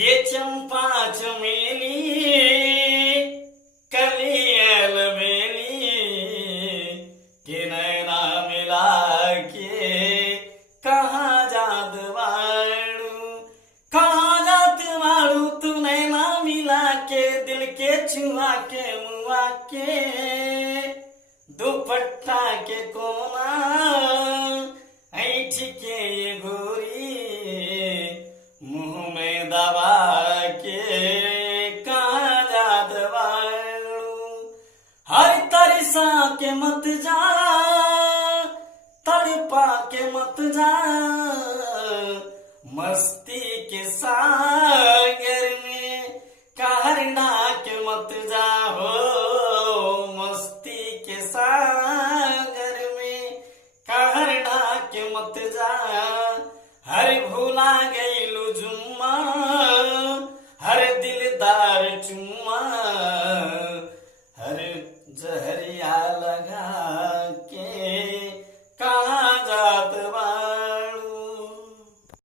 ये चंपा चमेली कलियल बेली के नैना मिला के कहाँ जात वाड़ू, कहाँ जात वाड़ू तू नैना मिला के दिल के छुआ के मुआ के दुपट्टा के कोना ऐठ के ये गोरी मुंह में दबा के कहाँ जात वाड़ू। हर तरसा के मत जा, तड़पा के मत जा, मस्ती के सागर में कहर के मत जा हो, मस्ती के सागर में कहर के मत जा। हर भूला गईलू जुम्मा, हर दिलदार चुम्मा, हर जहरिया